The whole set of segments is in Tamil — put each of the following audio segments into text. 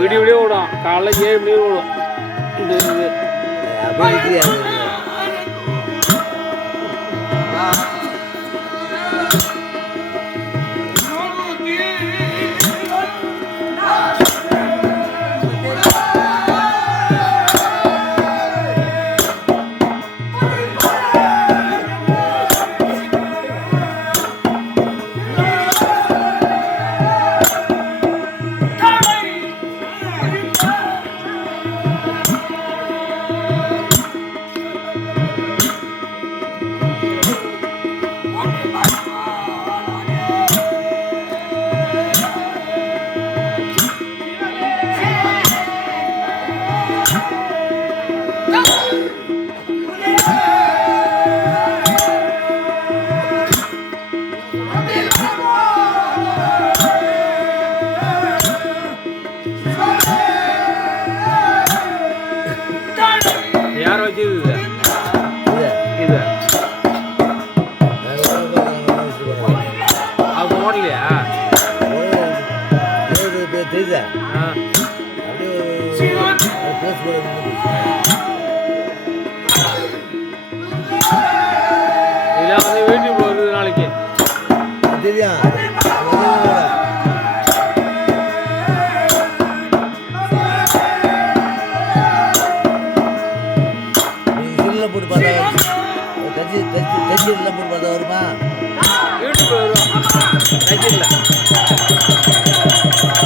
விடிய விடிய ஓடும். காலைல 7 மணிக்கு ஓடும். யார் வச்சு இது அது ஓடலையா? இதெல்லாம் வந்து யூடியூப்ல வருது நாளைக்கு தெரியும். போட்டு பார்த்தா தஜ்ஜீரில் போட்டு பார்த்தா வருமா? யூடியூப்ல வரும். தஜ்ஜீரில்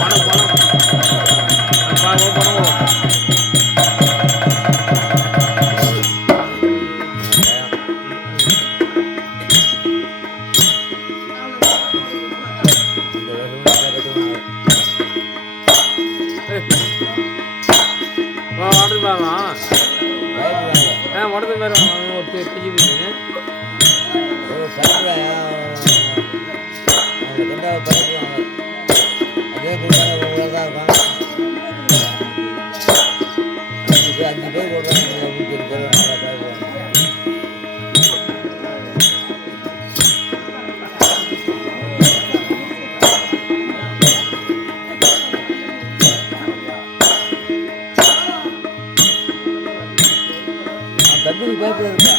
பணம் பணம் பணம் வரும். வடது வேற தம்பி பயப்படுறா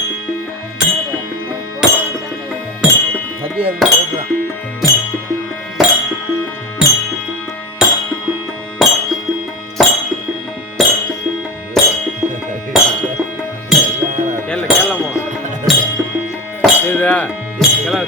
தம்பி பயப்படுறான். கேளமா இதுதா கேளா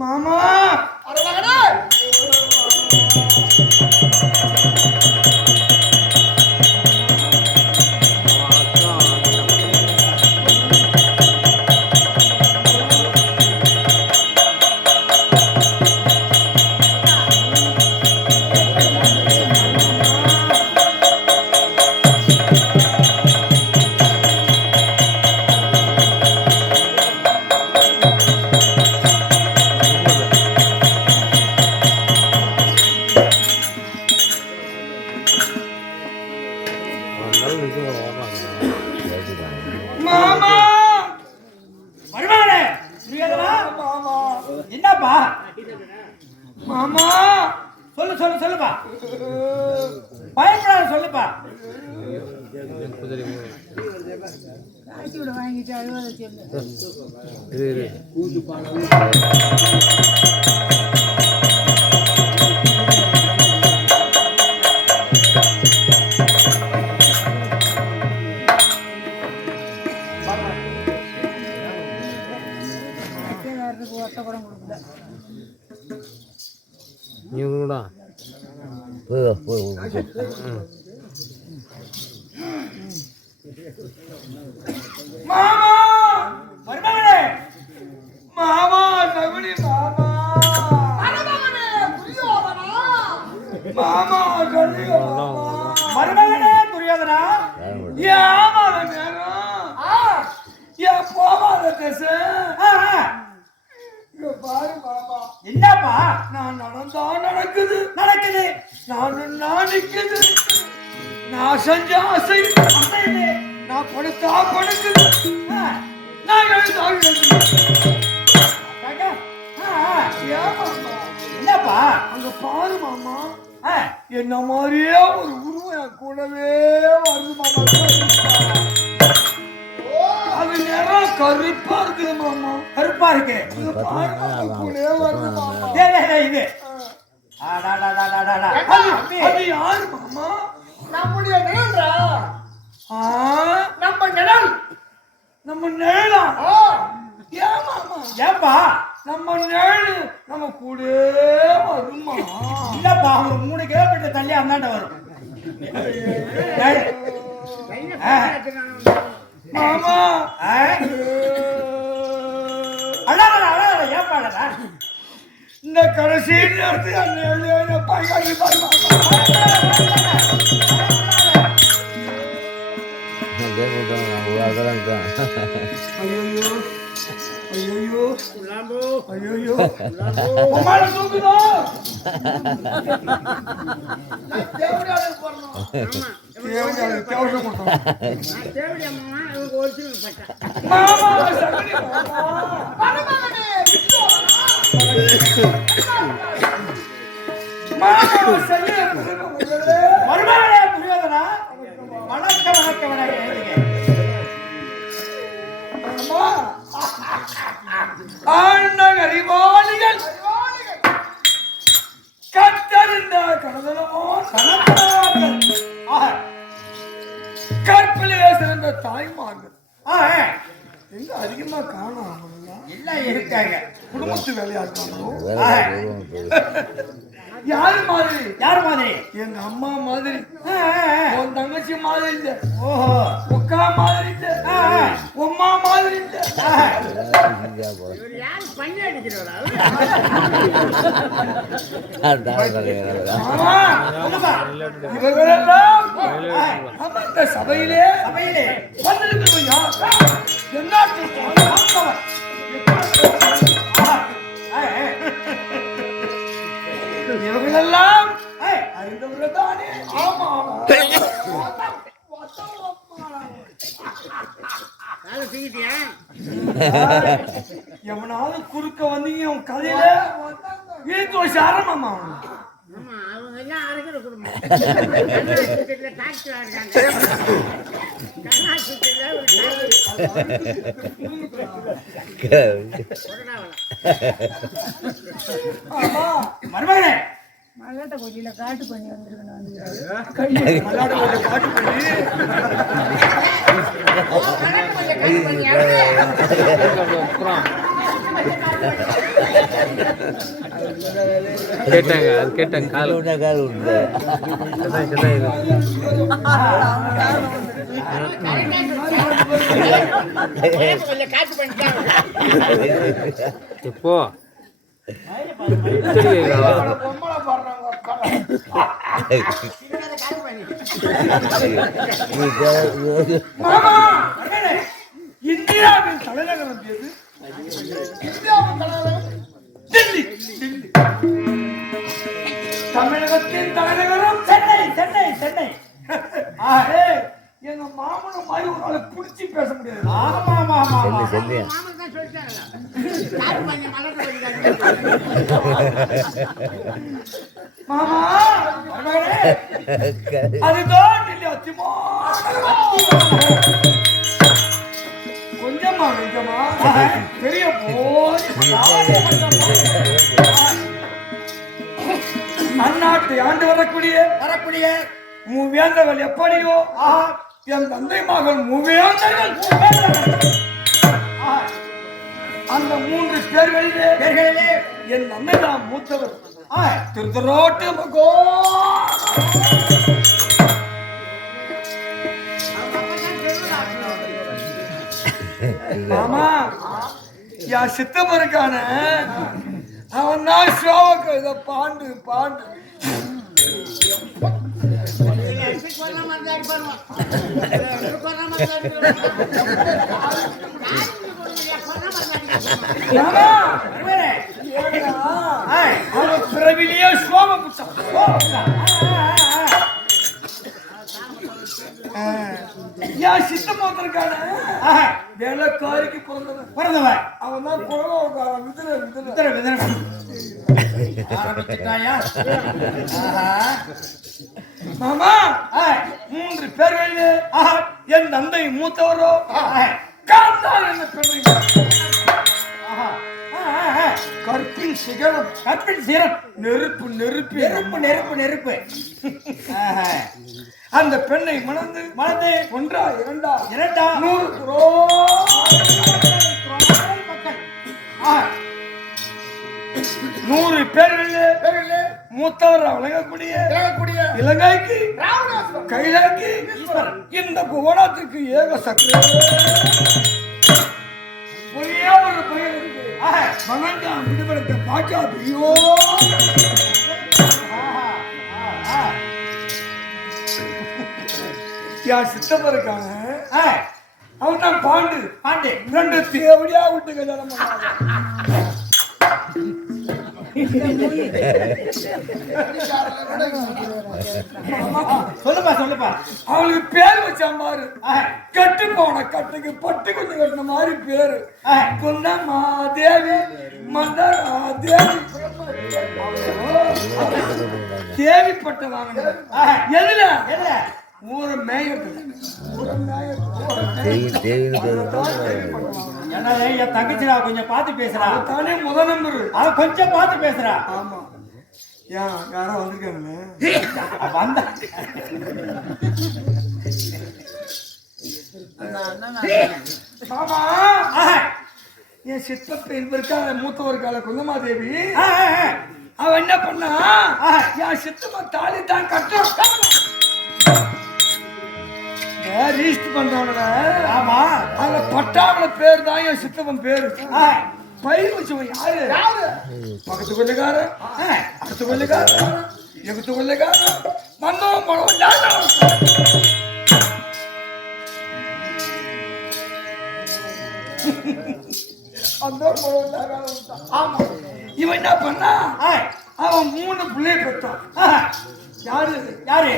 மாமா மாமா வருவாங்களே மாமா என்னப்பா மாமா சொல்லுப்பா பயப்படாத சொல்லுப்பா வாங்கிட்டு அழுவதை சொல்லு ஒத்த படம் கொடுக்கல நீ கூட மாமா வருவாங்களே மாமா சகுனி மாமா மாமா சொல்லியோ மருமகனே துரியோதனா ஏமா நேரம் ஏன் போவாத திசை இங்க பாரு மாமா என்னப்பா நான் நடந்தா நடக்குது நான் நிக்குது நான் செஞ்ச ஆசை அசையுது. நான் படுத்தா படுக்குது நான் எழுந்தா எழுந்து காக்கா, ஏன் மாமா என்னப்பா அங்க பாரு மாமா ஆ, என்ன மாதிரியே ஒரு உருவம் என் கூடவே வருது மாமா அது நேரம் கருப்பா இருக்குது மாமா கருப்பா இருக்கு அங்க பாரு மாமா கூடவே வருது மாமா டேய், டேய், டேய், இது அது யாரு மாமா நம்முடைய நிழல்ரா ஆ, நம்ம நிழல் நம்ம நிழலா ஏன் மாமா ஏப்பா நம்ம நிழல் நம்ம கூடவே வருமா இல்லப்பா ஒரு 3 கிலோமீட்டர் தள்ளி அந்தாண்ட வரும் டேய், மாமா அழாத ஏப்பா அழகா இந்த கடைசி நேரத்துக்கு அந்த நிழல் பாய்காட்டி பாரு மாமா ஐயோ ஐயோ ஐயோ உமால தூக்குதோ தேவடியாளு மாமா சகனி மாமா சகனி மருமகனே துரியோதனா வணக்கம் எழுதுங்க அறிவாளிகள் கத்தறிந்த கடலமோ கற்பிலே சிறந்த தாய்மார்கள் எங்க அதிகமா காணும் எல்லாம் இருக்காங்க குடும்பத்து வேலையா இருக்காங்களோ யாரு மாதிரி எங்க அம்மா மாதிரி உன் தங்கச்சி மாதிரி இல்ல ஓஹோ உக்கா மாதிரி இல்ல உம்மா மாதிரி இல்ல இவர்களெல்லாம் அந்த சபையிலே வந்திருக்கிறவங்க யார்? எந்நாட்டு ஆண்டவர். இவர்களெல்லாம் அறிந்தவர்கள் தானே ஆமா எவனாவது குறுக்க வந்தீங்க உன் கதையில இது தோசை ஆரம்பமா ஆமா, அவங்க எல்லாம் அரைக்கிற குடும்பம். கர்நாடகத்துல டாக்டர் இருக்காங்க. கர்நாடகத்துல ஒரு மருமகனே மல்லாட்ட கொல்லியில காட்டு பண்ணி வந்திருக்கணும் வந்து மல்லாட்ட கொஞ்சம் காட்டு பண்ணி கேட்டாங்க அது கேட்டாங்க கால் கால் உண்டு கொஞ்சம் காசு பண்ணிட்டாங்க. எப்போ பொம்மலை பாடுறாங்க மாமா இந்தியாவின் தலைநகரம் எது? இந்தியாவின் தலைநகரம் டெல்லி. டெல்லி. தமிழகத்தின் தலைநகரம் சென்னை சென்னை சென்னை. ஏய், எங்க மாமனை மாதிரி ஒரு ஆளை புடிச்சு பேச முடியாது. ஆமா ஆமா ஆமா ஆமா. செல்லியா மாமன் தான் சொல்லிட்டாங்களா? காசு பண்ணி மலர்ந்து போயிருக்காங்க. மாமா மருமகனே, அதுதான் டெல்லி அத்திமா. கொஞ்சமா கொஞ்சமா பெரிய போய் அந்நாட்டை ஆண்டு வரக்கூடிய மூவேந்தர்கள் எப்படியோ என் தந்தை மகன் மூவேந்தர்கள் அந்த 3 பேர்களிலே என் தந்தை தான் மூத்தவர். திருத்தரோட்டு மகோ மாமா என் சித்தப்பருக்கான அவன் தான் ஷோவுக்கு இத பாண்டு பாண்டு கொரோனா மாதிரி பண்ணுவான். கொரோனா மாதிரி மாமா அவன் பிறவிலேயே சோம புட்டான். என் சித்தப்பருக்கான வேலைக்காரிக்கு பிறந்தவன் அவன் தான் குழந்தை மாமா 3 பேர்களிலே என் தந்தை மூத்தவரோ காந்தார் என்ற பெண்ணை கற்பின் சிகரம் நெருப்பு நெருப்பு நெருப்பு நெருப்பு நெருப்பு. அந்த பெண்ணை மணந்து ஒன்றா இரண்டா 100 பேர்களிலே மூத்தவர் வழங்கக்கூடிய இலங்கைக்கு கைலாக்கி இந்த புவனத்திற்கு ஏக சக்தி ஒரே ஒரு பையன் இருக்கு. மகன்தான் விடுபடுத்த பாக்காதியோ. என் சித்தப்பருக்காங்க அவன் தான் பாண்டு 2 தேவடியா விட்டு கல்யாணம் பண்ணாங்க. சொல்லுப்பா அவளுக்கு பேர் வச்சான் பாரு. கட்டு போன கட்டுக்கு பட்டு கொஞ்சம் கட்டின மாதிரி பேரு குந்தம்மா தேவி மந்தரா தேவி தேவிப்பட்ட வாங்கின எதுல ஊரை மேயத்துல என் தங்கச்சிடா கொஞ்சம் பார்த்து பேசுறா. தானே முதல் நம்பர் அவன் கொஞ்சம் பார்த்து பேசுறா. ஆமா யாரோ வந்திருக்காங்களே வந்தா மாமா என் சித்தப்ப இருக்கால மூத்தவருக்கால குந்தமாதேவி அவன் என்ன பண்ணா என் சித்தப்ப தாலி தான் கட்டும் ரீஸ்ட் பண்றவன. ஆமா அந்த பட்டாள பேர் தான் என் சித்தப்பன் பேரு. பயிர் வச்சவன் யாரு பக்கத்து கொள்ளைக்காரன் அடுத்த கொள்ளைக்காரன் எகுத்து கொள்ளைக்காரன் வந்தவன் போனவன் இவன் என்ன பண்ணா அவன் 3 பிள்ளைய பெற்றான். யாரு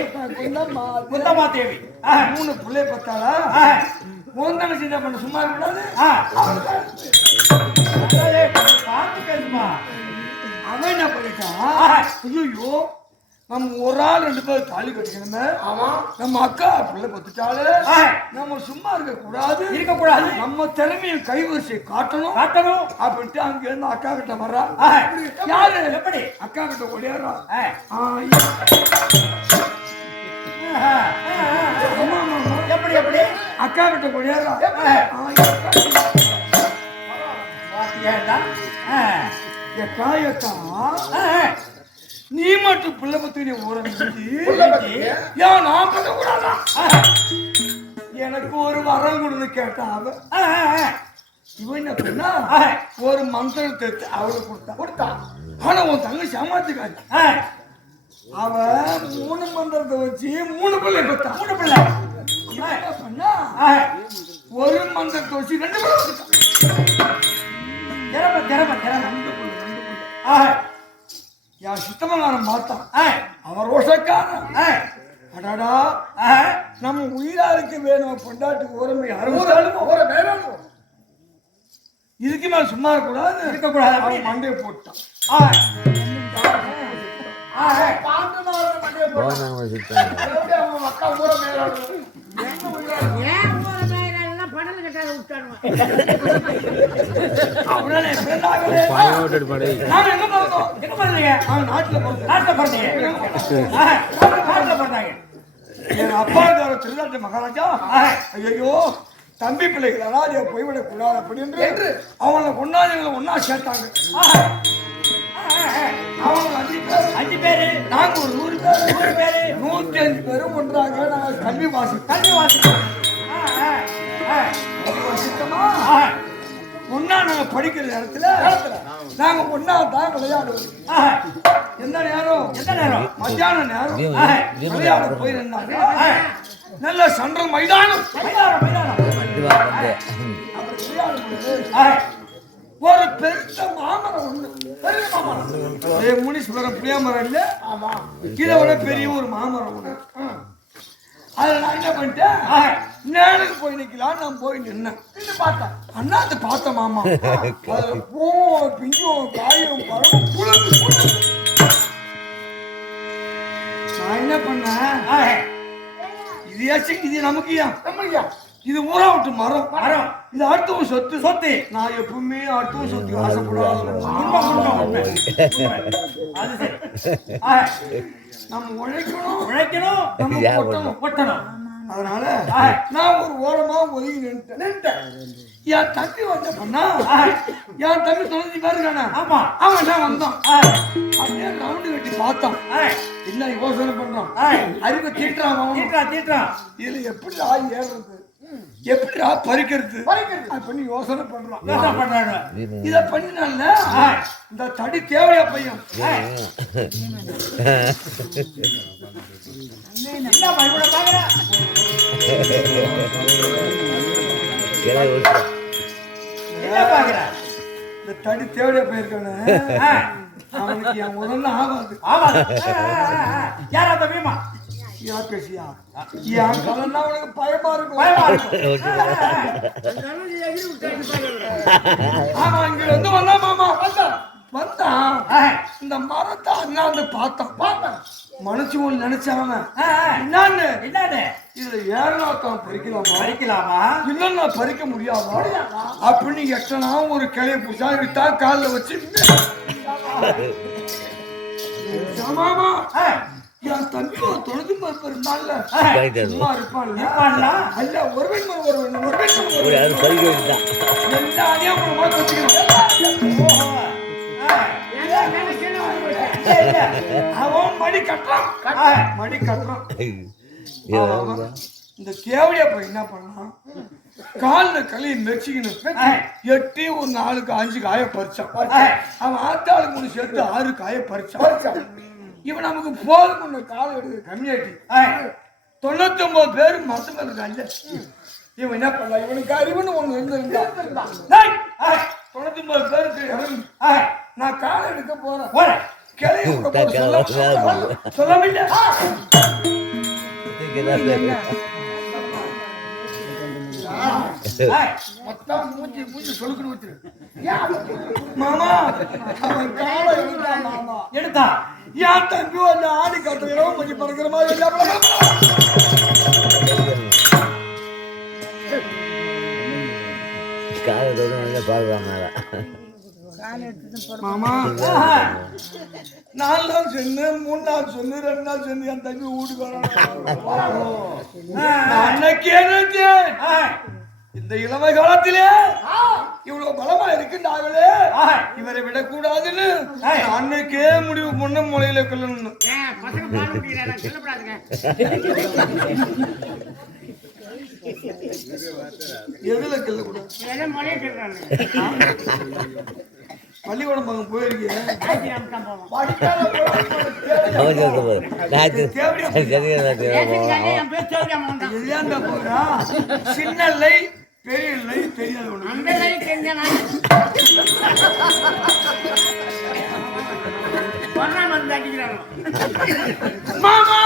குந்தம்மா தேவி 3 பிள்ளைய பெற்றாளா. மோந்தான சின்ன பண்ண சும்மா இருக்கக்கூடாது. பார்த்து பேசுமா. அவன் என்ன பண்ணிட்டான்? ஐயோ, நம்ம ஒரு ஆள் 2 பேர் தாலி கட்டிக்கணுமே. ஆமா, நம்ம அக்கா பிள்ளை பத்துட்டாலே நம்ம சும்மா இருக்கக்கூடாது. நம்ம திறமையை கைவரிசை காட்டணும் அப்படின்ட்டு அங்க இருந்து அக்கா கிட்ட வர்றா. யாரு? எப்படி அக்கா கிட்ட ஓடியாரா? எப்படி அக்கா கிட்ட ஓடியாரா? நீ மட்டும் பிள்ளை பத்தி நான் பண்ணக்கூடாதா? எனக்கு ஒரு வரம் கொடுன்னு கேட்டா இவன் என்ன பண்ணா ஒரு மந்திரத்தை அவளுக்கு கொடுத்தா. ஆனா உன் தங்கச்சி ஏமாத்துக்காரு. அவ 3 மந்திரத்தை வச்சு 3 பிள்ளை பெற்றா. 3 பிள்ளை பண்ணா ஒரு மந்திரத்தை வச்சு 2 பிள்ளை யார் சித்தமங்காரன் பார்த்தான். அவன் ரோஷக்காரன். அடாடா, நம்ம உயிராருக்கு வேணும் பொண்டாட்டுக்கு ஓரமை ஆரம்பிச்சாலும் இதுக்கு மேல சும்மா இருக்கக்கூடாது. அவன் மண்டையை போட்டான். அக்கா ஊர மேல அப்பாக்கார திருநாட்டு மகாராஜா ஐயோ தம்பி பிள்ளைகள் அனாதைய போய்விடக் கூடாது அப்படின்னு அவங்களை கொண்டாதிகளை ஒன்னா சேர்த்தாங்க. அவங்க 5 பேரு, நாங்க ஒரு 100 பேரு, 105 பேரும் ஒன்றாக நாங்கள் கல்வி வாசிக்கிறோம். ஒன்னா நாங்க படிக்கிற நேரத்துல நாங்க ஒன்னா தான் விளையாடுவோம். எந்த நேரம் மத்தியான நேரம் விளையாட போயிருந்தாங்க. நல்ல சண்டல் மைதானம். ஒரு பெருத்த மாமரம் ஒண்ணு, பெரிய மாமரம், முனீஸ்வரம் புளிய மரம் இல்ல, இதை விட பெரிய ஒரு மாமரம் ஒண்ணு. அதுல நான் என்ன பண்ணிட்டேன், நேருக்கு போய் நிக்கலான்னு நான் போய் நின்னேன். பார்த்தேன் அண்ணாத்து பார்த்த மாமா அதுல பூவும் பிஞ்சும் காயும் பழமும் புழுந்து. நான் என்ன பண்ணேன், இது நமக்கு இது ஊரா விட்டு மரம் இது அடுத்தவங்க சொத்து. நான் எப்பவுமே அடுத்தவங்க சொத்து ஆசைப்படாத. நம்ம உழைக்கணும், நம்ம கொட்டணும். அதனால நான் ஒரு ஓரமா ஒதுங்கி நின்றுட்டேன். என் தம்பி வந்த பண்ணா, என் தம்பி தொலைஞ்சி பாருக்கான. ஆமா, அவன் தான் வந்தான். அப்படியே ரவுண்டு கட்டி பார்த்தோம். என்ன யோசனை பண்றான், அறிவை தீட்டுறான். இதுல எப்படி ஏறுறது, எப்படி பறிக்கிறது பண்ணி யோசனை பண்றான். இத பண்ணினால இந்த தடி தேவையா பையன் இந்த தடி தேவையா போயிருக்கானு அவனுக்கு என் முதல்ல ஆகாது. யாரா தம்பியமா பேசியா என் கலன்னா உனக்கு பயமா இருக்கும். ஆமா, இங்க வந்து வந்தா மாமா வந்தான். இந்த மரத்தை அண்ணாந்து பார்த்தான். மனசு ஒண்ணு நினைச்சாங்க என்னன்னு இதுல ஏறலாத்தான் பறிக்கலாமா இல்லன்னா பறிக்க முடியாதா அப்படின்னு எட்டனா ஒரு கிளைய புடிச்சா விட்டா காலில் வச்சு மாமா என் தம்பி ஒரு தொழுது மறுப்பு இருந்தான்ல சும்மா இருப்பான்ல அல்ல ஒருவன் அவன் மடி கட்டுறான். இந்த தேவையா போய் என்ன பண்ணான், காலில் களியை மெச்சிக்கணும் எட்டி ஒரு 4 5 காய பறிச்சான். அவன் ஆத்தாளுக்கு 3 சேர்த்து 6 காய பறிச்சான். இவன் நமக்கு போதும் காலை எடுக்க கம்மியாட்டி 99 பேர் மரத்துல இருக்காங்க. இவன் என்ன பண்ண, இவனுக்கு அறிவுன்னு ஒண்ணு இருந்திருந்தான். 99 பேருக்கு நான் காலை எடுக்க போறேன் கிளைய சொல்லவில்லை. மொத்தம் மூஞ்சி சொல்லுக்குன்னு ஊத்துரு. மாமா அவன் காலை எடுத்தான் மாமா. எடுத்தா என் தம்பி வந்து ஆடி கட்டுகிறோம் கொஞ்சம் பறக்கிற மாதிரி எல்லா மாமா 4 நாள் சொன்னு 3 நாள் சொன்னு 2 நாள் சொன்னு என் தம்பி வீட்டுக்கு வரணும். அன்னைக்கே இந்த இளமை காலத்திலே இவ்வளவு பலமா இருக்குண்டாங்களே இவரை விடக்கூடாதுன்னு அன்னைக்கே முடிவு பண்ண முளையில கொள்ளணும். பசங்க பால் குடிக்கிறாங்க சொல்லப்படாதுங்க. எதுல கொள்ளக்கூடாது? எல்லாம் மொழியே சொல்றாங்க. பள்ளிக்கூடம் பக்கம் போயிருக்கேன். போறா சின்ன லை பெரிய லை தெரியாது ஒண்ணு. அந்த லைட் தெரிஞ்சா வந்து அடிக்கிறாங்க. மாமா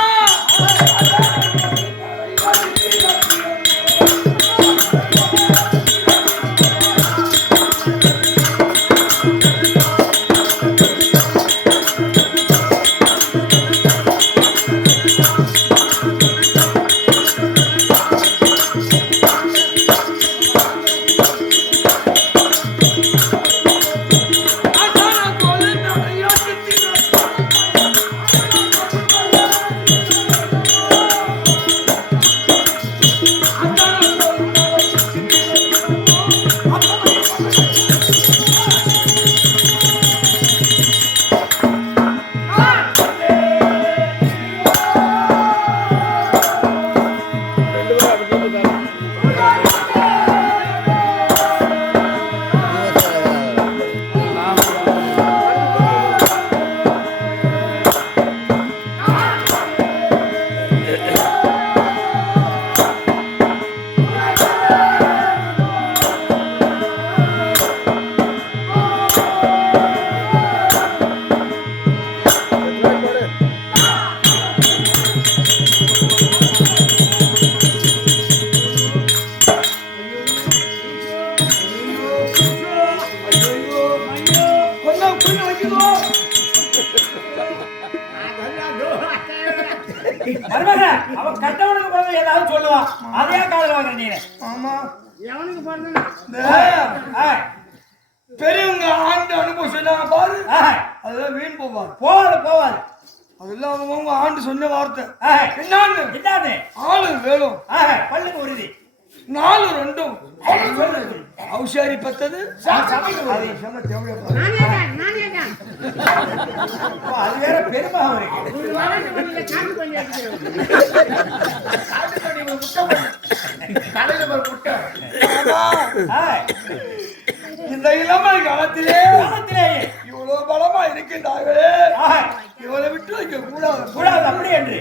அவன் கட்டவனுக்கு பிறகு ஏதாவது சொல்லுவான். அதே காதல் வாங்க நீ. ஆமா எவனுக்கு பிறந்த பெரியவங்க ஆண்டு அனுபவம் சொன்னாங்க பாரு. அதெல்லாம் வீண் போவாது போவாது. அதெல்லாம் அவங்க ஆண்டு சொன்ன வார்த்தை. என்னன்னு ஆளு வேணும் பல்லுக்கு உறுதி 4 2 அவுசாரி பத்தது அது வேற பெருமாவும் இருக்கு. இந்த இளமை காலத்திலே இவ்வளவு பலமா இருக்கின்றார்களே இவரை விட்டு வைக்க கூடாது அப்படி என்று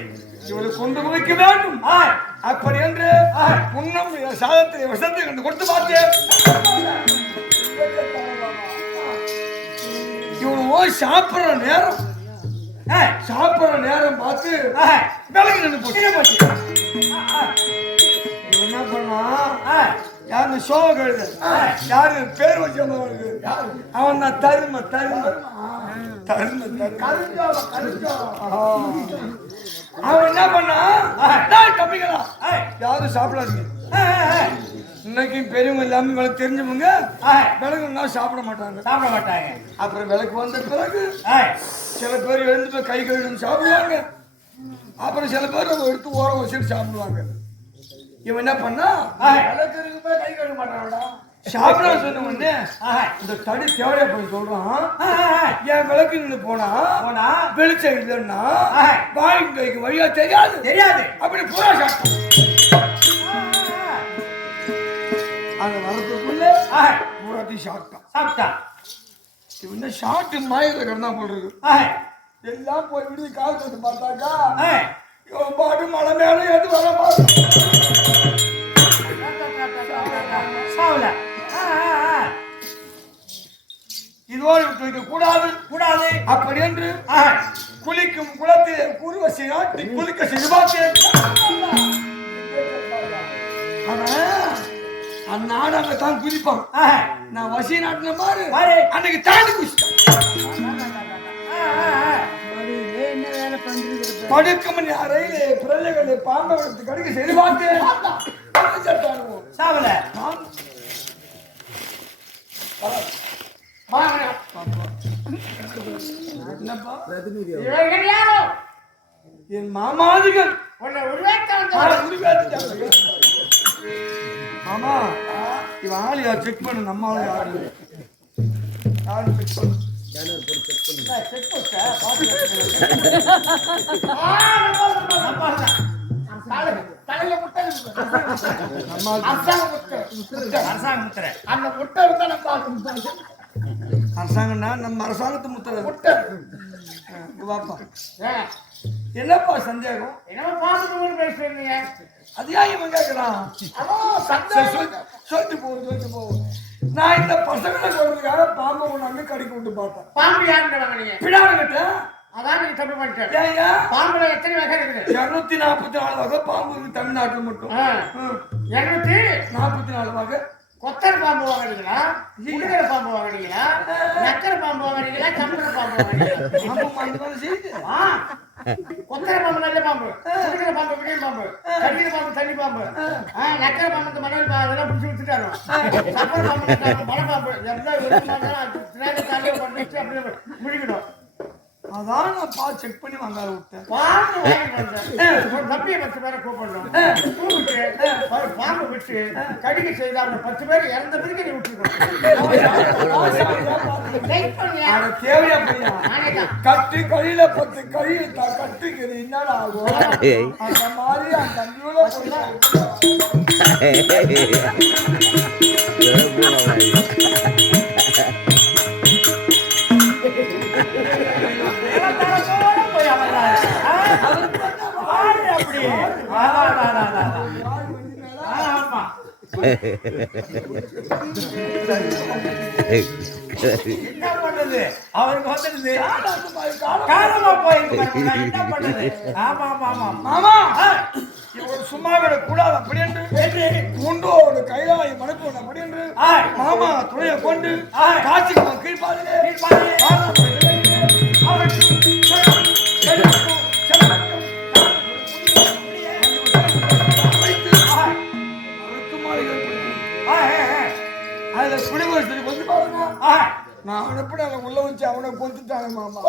இவரை கொண்டு வைக்க வேண்டும். அப்படி என்று முன்னம் சாதத்தை விஷத்தை கண்டு கொடுத்து பார்த்தேன். இவன் போய் சாப்பிடுற நேரம் பார்த்து விலகி நின்று போச்சு. இவன் என்ன பண்ணா யாரு சோக கழுத யாரு பேர் வச்சவங்களுக்கு அவன் தான் தரும அவன் என்ன பண்ணா கம்மிங்களா யாரும் சாப்பிடாதீங்க. இன்னைக்கு பெரியவங்க எல்லாமே விளக்கு தெரிஞ்சவங்க விளக்குன்னா சாப்பிட மாட்டாங்க. அப்புறம் விளக்கு வந்த பிறகு சில பேர் எழுந்து போய் கை கழுவி சாப்பிடுவாங்க. அப்புறம் சில பேர் எடுத்து ஓரம் வச்சுட்டு சாப்பிடுவாங்க. இவன் என்ன பண்ணா விளக்கு இருக்கு போய் கை கழுவ மாட்டான்டா. சாப்பிட சொன்ன உடனே இந்த தடி தேவையா போய் சொல்றான். என் விளக்கு நின்று போனா வெளிச்சம் இல்லைன்னா வாய்க்கு கைக்கு வழியா தெரியாது அப்படி பூரா சாப்பிட்டான். அந்த வரத்துக்குள்ள பூராத்தையும் சாப்பிட்டான். இவன் ஷார்ட் மாயில கிடந்தா போடுறது எல்லாம் போய் விடுது. கால் வந்து பார்த்தாக்கா இவன் பாட்டு மலை மேல ஏது வர பார்த்து இதோடு விட்டு வைக்க கூடாது. அப்படி என்று குளிக்கும் குளத்தில் குருவசி நாட்டி குளிக்க செய்து பார்த்தேன். அந்த நாடு அங்கத்தான் குதிப்பான். நான் வசி நாட்டுல பாரு பாரு. அன்னைக்கு தாண்டி குதிச்சிட்டான். என்ன வேலை பண்றது? படுக்க மணி அறையிலே பிறலைகளை பாம்பை எடுத்து கடிக்க செய்து பார்த்தேன். சாவல என்னப்பா இவர்கள் யாரோ என் மாமாதிகள் உன்னை உருவாக்க மாமா இவன் ஆளியா செக் பண்ணு. நம்ம ஆளு யாரு யாரு செக் பண்ணு. தலையில முட்டை நம்ம ஆளு அரசாங்க முத்திரை அந்த முட்டை இருந்தா நம்ம அரசாங்கம்னா நம்ம அரசாங்கத்து முத்திரை முட்டை வாப்பா. என்னப்பா சந்தேகம்? என்னமோ பாத்துட்டு பேசுறீங்க. அது ஏன் இவன் கேட்கறான்? சொல்லிட்டு போகும். நான் இந்த பசங்களை சொல்றதுக்காக பாம்பை கொண்டாந்து கடிக்க விட்டு பார்த்தேன். பாம்பு யாருன்னு வாங்கினீங்க? பிடான கிட்ட அதான் நீங்க தப்பு பண்ணிட்டேன். ஏயா பாம்புல எத்தனை வகை இருக்குது? 244 வகை பாம்பு இருக்கு தமிழ்நாட்டில் மட்டும். 244 வகை. கொத்தர் பாம்பு வாங்குறீங்களா? முடுகிற பாம்பு வாங்குறீங்களா? நக்கர பாம்பு வாங்குறீங்களா? சம்பர பாம்பு வாங்குறீங்களா? பாம்பு அந்த மாதிரி செய்யுது. கொத்தர பாம்பு நல்ல பாம்பு, முடுகிற பாம்பு விடிய பாம்பு, கடிக்கிற பாம்பு தண்ணி பாம்பு, நக்கர பாம்பு இந்த மணல் அதெல்லாம் பிடிச்சி விட்டுட்டாரு. சம்பர பாம்பு மலை பாம்பு எல்லாம் அப்படியே முடிக்கணும். அதான் நான் செக் பண்ணி வாங்காத விட்டேன். பாம்பு வாங்கிட்டு தம்பியை 10 பேரை கூப்பிடணும். கூப்பிட்டு பாம்பு விட்டு கடிக்க செய்த அவங்க 10 பேர் இறந்த பிறகு நீ விட்டுருக்கணும். தேவையா பையன் கட்டு கழியில 10 கழி கட்டுக்குது என்னடா ஆகும்? அந்த மாதிரி அந்த தண்ணியோட என்ன பண்றது? அவருக்கு வந்துடுது காலமா போயிருக்கு. என்ன பண்றது? ஆமா ஆமா ஆமா மாமா இவன் சும்மா விட கூடாது அப்படி என்று குண்டோடு கைலாய மனத்தோடு அப்படி என்று மாமா துணையை கொண்டு காட்சிக்கு கீழ்பாதிலே அதுல குடிமகன் கொஞ்ச பாருங்க. நான் அனுப்பின அதை உள்ள வச்சு அவனை கொண்டுட்டாங்க மாமா.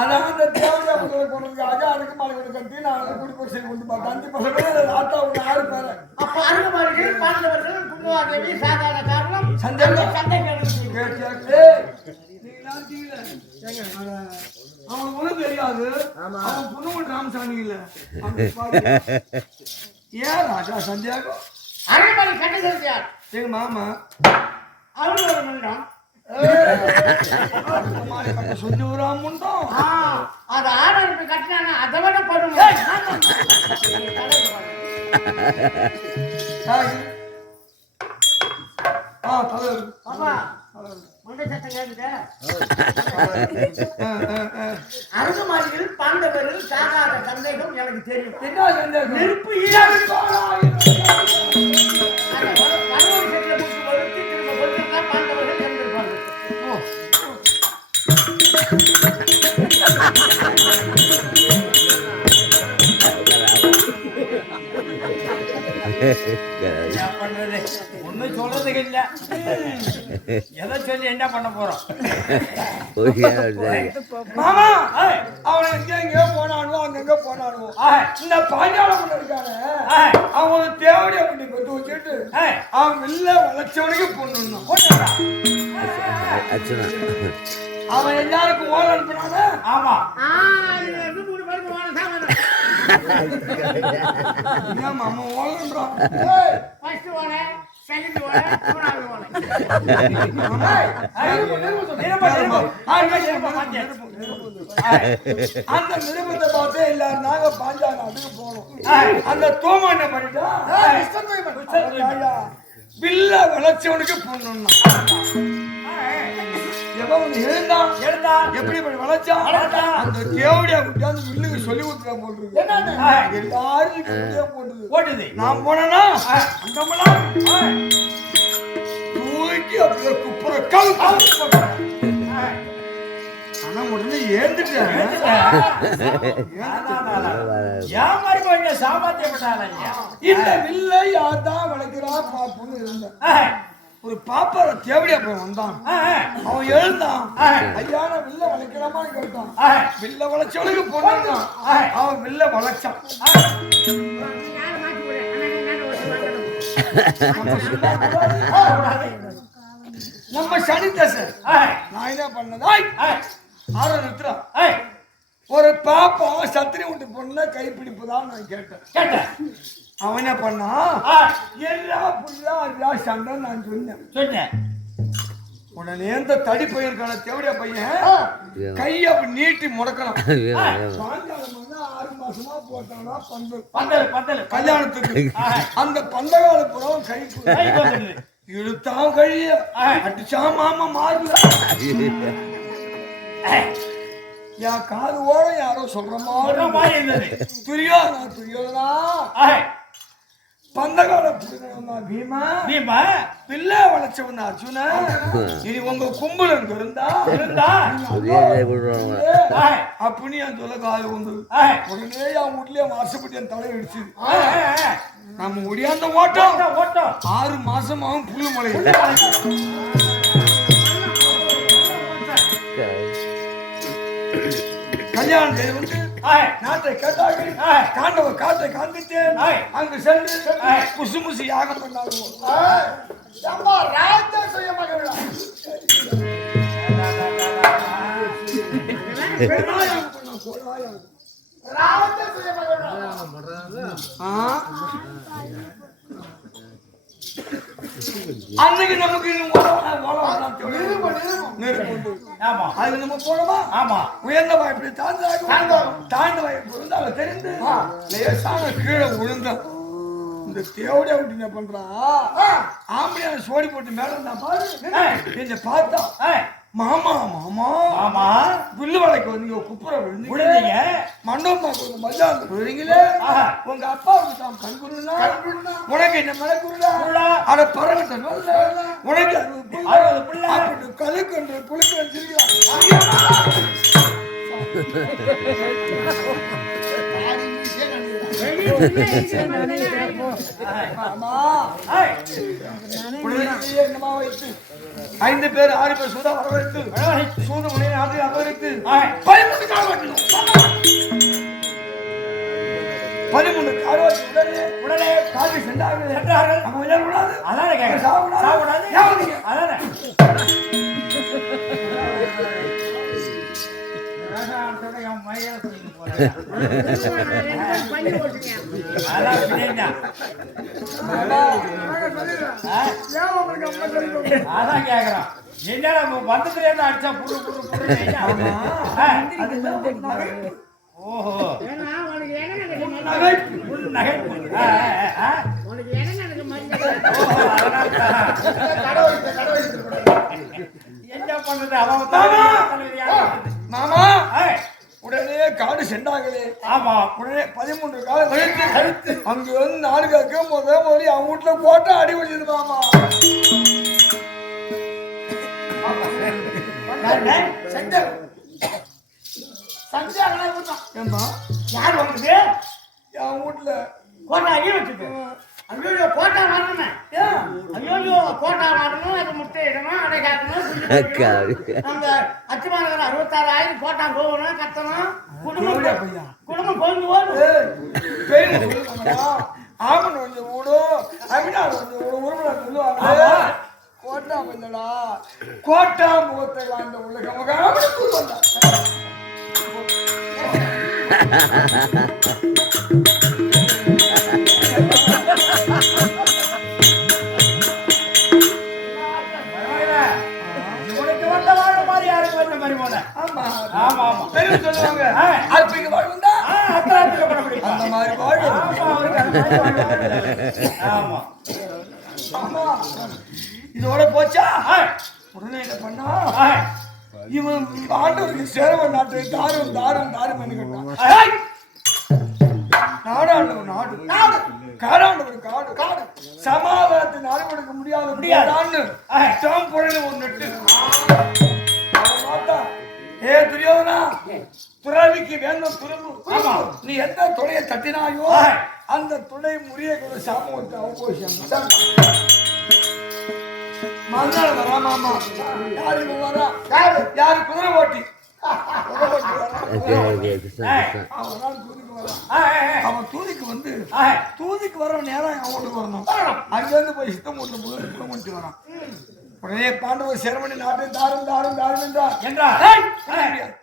அதான் அந்த தேவையா கொண்டு அதுக்கு மாலை கட்டி நான் குடிப்பரிசை கொண்டு பார்த்தேன். 5 பசங்க ஆத்தா ஒன்று 6 பேர். அப்ப அருகமாளிகள் பாண்டவர்கள் புண்ணியவாதேவி சாதாரண காரணம் அவனுக்கு ஒன்றும் தெரியாது. அவன் பொண்ணு ராமசாமி இல்ல. ஏன் ராஜா சந்தியாகம் அருகமாளி கட்டது யார்? எங்க மாமா அவரு ஒரு மண்டம் சொல்லி ஒரு முண்டம். அது ஆடலுக்கு கட்டினா அதை விட படும். பாப்பா மண்டை சட்டம் கேட்டுட்ட. அருகமாளிகள் பாண்டவர்கள் சாகாத சந்தேகம் எனக்கு தெரியும். என்ன சந்தேகம்? நெருப்பு பாண்டவர்கள் இறந்திருப்பார்கள். பண்றது ஒண்ணும் சொல்றதுக்கு இல்ல. எதை சொல்லி என்ன பண்ண போறோம்? மாமா அவன் எங்கெங்கயோ போனானுவோ அங்கங்க போனானுவோ. இந்த பாஞ்சாலம் இருக்கான அவன் தேவடியா பண்ணி கொண்டு வச்சுட்டு அவன் வெளில வளர்ச்சவனுக்கு பொண்ணு அவன் எல்லாருக்கும் ஓலை அனுப்பினான. ஆமா மாமா ஓலைன்றான். அந்த நிருபத்தை பார்த்து எல்லாரும் நாங்க பாஞ்சாங்க அதுக்கு போனோம். அந்த தோமா என்ன பண்ணிட்டா வில்ல வளர்ச்சவனுக்கு பொண்ணுன்னா எழுந்தான் எப்படி வளைச்சான் அந்த தேவடியா குட்டியாந்து வில்லுக்கு சொல்லி கொடுத்துட்டா போட்டுருக்கு எல்லாரும் போட்டுது நான் போனேன்னா தூக்கி அப்படியே குப்புற ஆனா உடனே ஏந்துட்டேன் இந்த வில்லை யார்தான் வளைக்கிறா பாப்புன்னு இருந்தேன் ஒரு பாப்பார தேவடியா போய் வந்தான் அவன் எழுந்தான் ஐயான வில்ல வளைக்கலாமான்னு கேட்டான் வில்ல வளைச்சவனுக்கு போனான் அவன் வில்ல வளைச்சான் நம்ம சனி தசை நான் என்ன பண்ணதாய் ஆற நிறுத்துறான் ஒரு பாப்பா சத்திரி விட்டு பொண்ண கைப்பிடிப்புதான் நான் கேட்டேன் அவன் என்ன பண்ணா எல்லா புள்ளா எல்லா சண்டை நான் சொன்னேன் உடனே இந்த தடி பையனுக்கான தேவடியா பையன் கைய அப்படி நீட்டி முடக்கலாம் 6 மாசமா போட்டானா பந்தல் கல்யாணத்துக்கு அந்த பந்தகால புறம் கை இழுத்தான் கழிய அடிச்சா மாமா மாறுல என் காது ஓட யாரோ சொல்ற மாதிரி துரியோதனா பந்தகால பீமா பிள்ளை வளைச்சவன் அர்ஜுன இனி உங்க கும்பல் இருந்தா அப்படின்னு என் சொல்ல காது வந்து உடனே என் வீட்லயே வாசப்பட்டு என் தலை அடிச்சு நம்ம ஒடியாந்த ஓட்டம் 6 மாசமாவும் புல்லு மலை கல்யாணம் செய்து வந்து நாட்டை கேட்டார்கள் காண்டவ காட்டை காண்பித்தேன் அங்கு சென்று முசு முசு யாகம் பண்ணாங்க அன்னைக்கு நமக்கு அதுக்கு நம்ம போனோமா உயர்ந்த வாய்ப்பு தாழ்ந்த வாய்ப்பு தெரிந்து லேசான கீழே விழுந்தோம் இந்த தேவடியா விட்டு என்ன பண்றா ஆம்பளையான சோடி போட்டு மேல இருந்தா பாரு என்ன பார்த்தா மாமா மாமா மாமா வில்லு வளைக்கு வந்து குப்புற விழுந்தீங்க மண்டபமா கொஞ்சம் மஜா விழுறீங்களே உங்க அப்பாவுக்கு தான் கண்குருனா உனக்கு என்ன மலைக்குருடா அட பறகட்ட உனக்கு 60 பிள்ளை அப்படி கலுக்கன்று குளிக்க வச்சிருக்கலாம் ஐந்து பேர் 6 பேர் சூதா வரவழைத்து சூத முனையை அபகரித்து 13 உடனே காதி சென்றார்கள் நம்ம விளையாடக்கூடாது அதான் சாப்பிடாது அதான் அதான் கேக்குறான் என்னடா வந்ததுல என்ன அடிச்சா புடு புடு புடு ஓஹோ என்ன பண்றது மாமா உடனே காடு சென்றாங்களே ஆமா உடனே 13 காலம் கழித்து அங்க வந்து 4 காக்க முதல் அவன் வீட்டுல போட்டா அடி வச்சது மாமா யார் வந்து என் வீட்டுல போட்டா அடி வச்சுட்டு ஐயோ போட்டா வரணுமே ஐயோ போட்டா வரணும் அது முட்டை இடணும் அடை காட்டணும் அந்த அச்சுமானவர் 66,000 போட்டா போகணும் கத்தணும் குடும்பம் போயிட்டு ஆமன் கொஞ்சம் ஓடும் அபிநாடு கொஞ்சம் ஓடும் உருவம் சொல்லுவாங்க கோட்டா வந்தடா கோட்டா முகத்தை வாழ்ந்த உலகம் இதோட போச்சா உடனே என்ன பண்ணா இவன் ஆண்டவருக்கு சேரவ நாட்டு தாரும் தாரும் தாரும் என்று கேட்டான். நாடாண்டவர் நாடு நாடு, காடாண்டவர் காடு காடு, சமாதானத்தை நாடு கொடுக்க முடியாது முடியாதான்னு ஒரு நெட்டு மாட்டா. ஏ துரியோதனா, துறவிக்கு வேண்டும் துறவு. நீ எந்த துணையை தட்டினாயோ அந்த துணை முறிய கூட சாமத்தை அவபோஷம் மறுநாள் வரா. மாமா யாரு வரா? யாரு? குதிரை ஓட்டி. அவன் தூதிக்கு வந்து தூதிக்கு வர நேரம் அவனுக்கு வரணும். அங்கிருந்து போய் சித்தம் போட்டு குணம் முடிச்சு வரான். உடனே பாண்டவர் சேரமணி நாட்டை தாரும் தாரும் தாரும் என்றார்.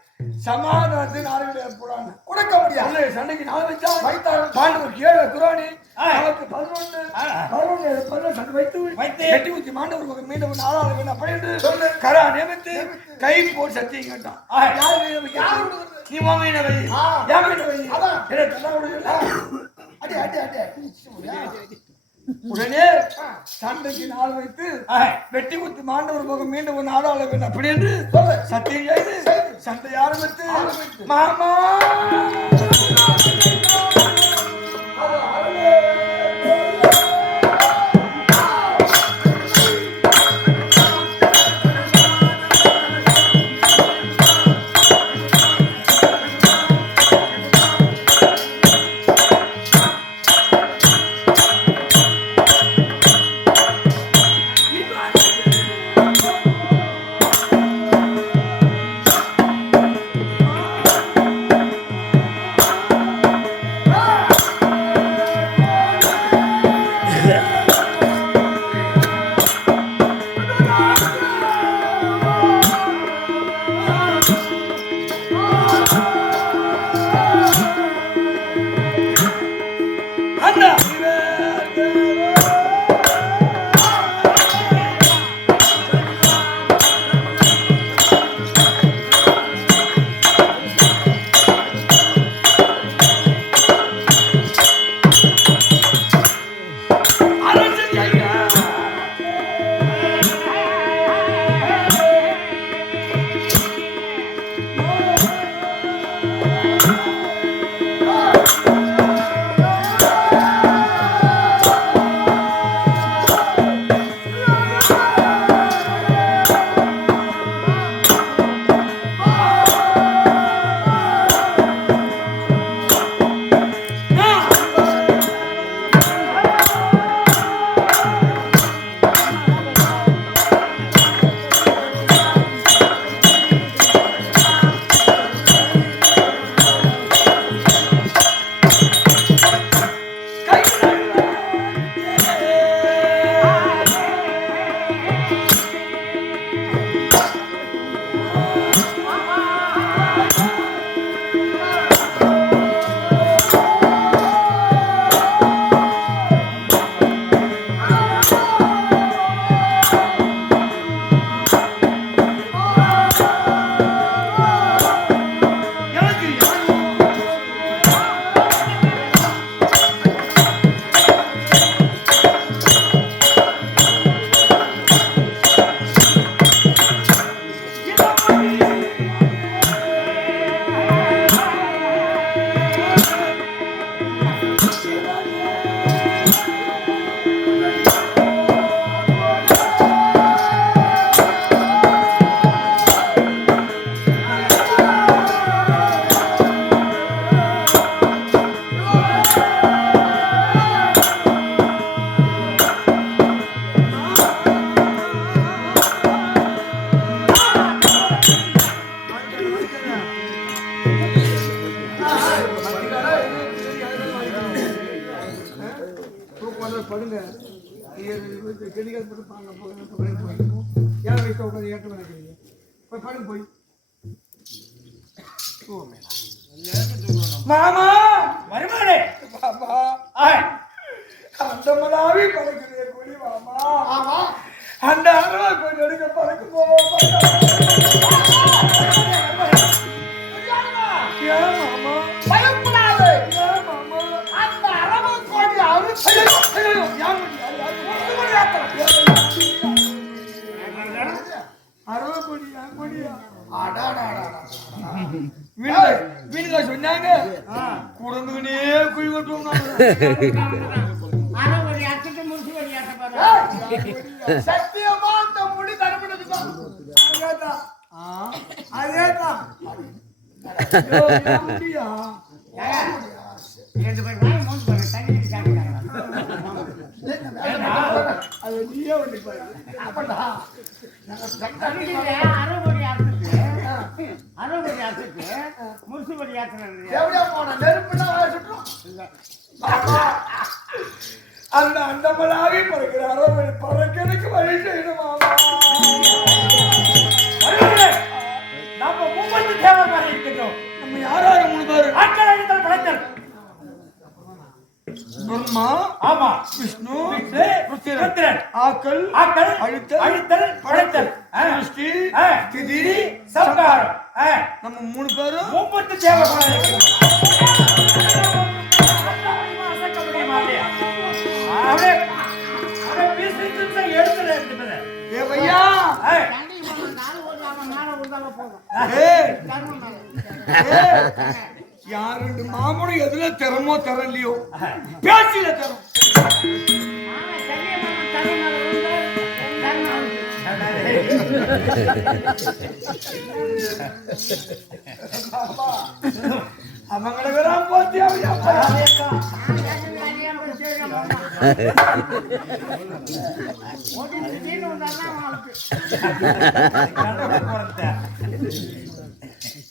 சமாதானத்தை நாடு கிடையாது போடான்னு கொடுக்க முடியாது. சண்டைக்கு நாள் வச்சா வைத்தார். பாண்டவர் 7 குரானி அவருக்கு 11 சண்டை வைத்து வெட்டி ஊற்றி மாண்டவர் மீண்டும் 4 வேணும் அப்படி என்று சொல்லு. கரா நியமித்து கை போட்டு சத்தியம் கேட்டான். யாரு நீ மீன வை யார் மீன வை அடி அடி அடி. உடனே சண்டைக்கு நாள் வைத்து வெட்டி குத்தி மாண்டவர் போக மீண்டும் 4 வேண்டும் அப்படி என்று சத்தியம் செய்து சண்டை ஆரம்பித்து மாமா படுங்க கெடிகள் போட்டு பாங்க ஏன் வயசு உட்காந்து ஏற்ற நினைக்கிறீங்க போய் படுங்க போய் மாமா வருமானே மாமா அந்த மலாவி பறக்குது கூலி மாமா ஆமா அந்த அரவா கொஞ்சம் எடுக்க பறக்கு போ மாமா பயப்படாது மாமா அந்த அரவா கோடி அறுபது கோடி வீணுக்கா சொன்னாங்க குழந்தைனே குழி கொட்டுவோம் அரை வழி அர்த்தத்தை முடிச்சு வழி அர்த்தம் பாரு. சத்தியமா அந்த முடி தரப்படுதுப்பா அதேதான் முடியா ரெண்டு பேர் வாங்கி மூணு பாரு தண்ணி சாப்பிட்டாங்க. அது நீயே ஒண்ணு பாரு அப்படா முருசுபடி எப்படியா போன நெருப்புனா சுற்றும் அந்த அண்டமலாகி பறக்கிறாரோ பறக்கிறதுக்கு வழி செய்யணுமா நம்ம மூவத்து தேவை மாதிரி இருக்கட்டும். நம்ம யாராரு மூணு பேரு ஆட்கள் அழித்தல் படைத்தல். பிரம்மா ஆமா விஷ்ணு ருத்திரன் ஆக்கள் அழித்தல் படைத்தல் சிருஷ்டி திதி சம்காரம். நம்ம மூணு பேரும் மூவத்து தேவை மாதிரி யார் ரெண்டு மாமனும் எதுல திறமோ தரலையோ பேச்சில தரும் அவங்களுக்கு போத்தி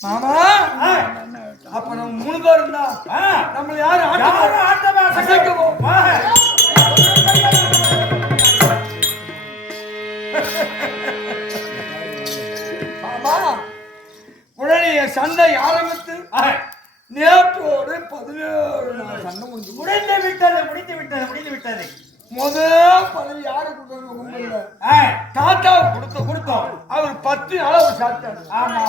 மாமா அப்ப நம்ம மூணு பேர் இருந்தா நம்ம யாரு மாமா உடனே சண்டை ஆரம்பித்து நேற்றோடு 17 நாள் சண்டை முடிந்து விட்டது. முதல் பதவி யாரு கொடுத்தாங்க? தாத்தா கொடுத்தோம். அவர் 10 நாள் அவர் சாப்பிட்டாரு. ஆமா